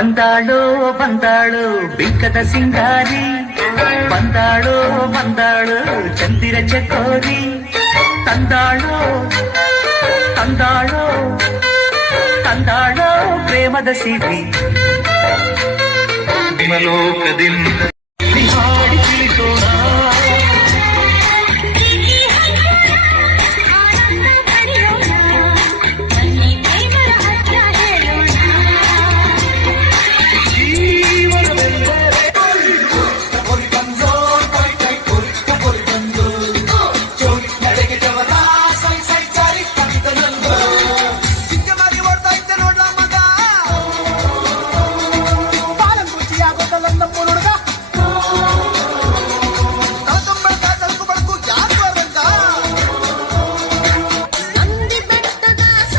ಬಂದಾಳೋ ಬಂದಾಳು ಬಿಂಕದ ಸಿಂಗಾರಿ, ಬಂದಾಳೋ ಬಂದಾಳು ಚಂದಿರ ಚಕೋರಿ, ತಂದಾಳೋ ತಂದಾಳೋ ತಂದಾಳೋ ಪ್ರೇಮದ ಸಿರಿ. ಹಿಮಲೋಕದಿಂದ ಹಾಡಿ ತಿಳಿಸೋ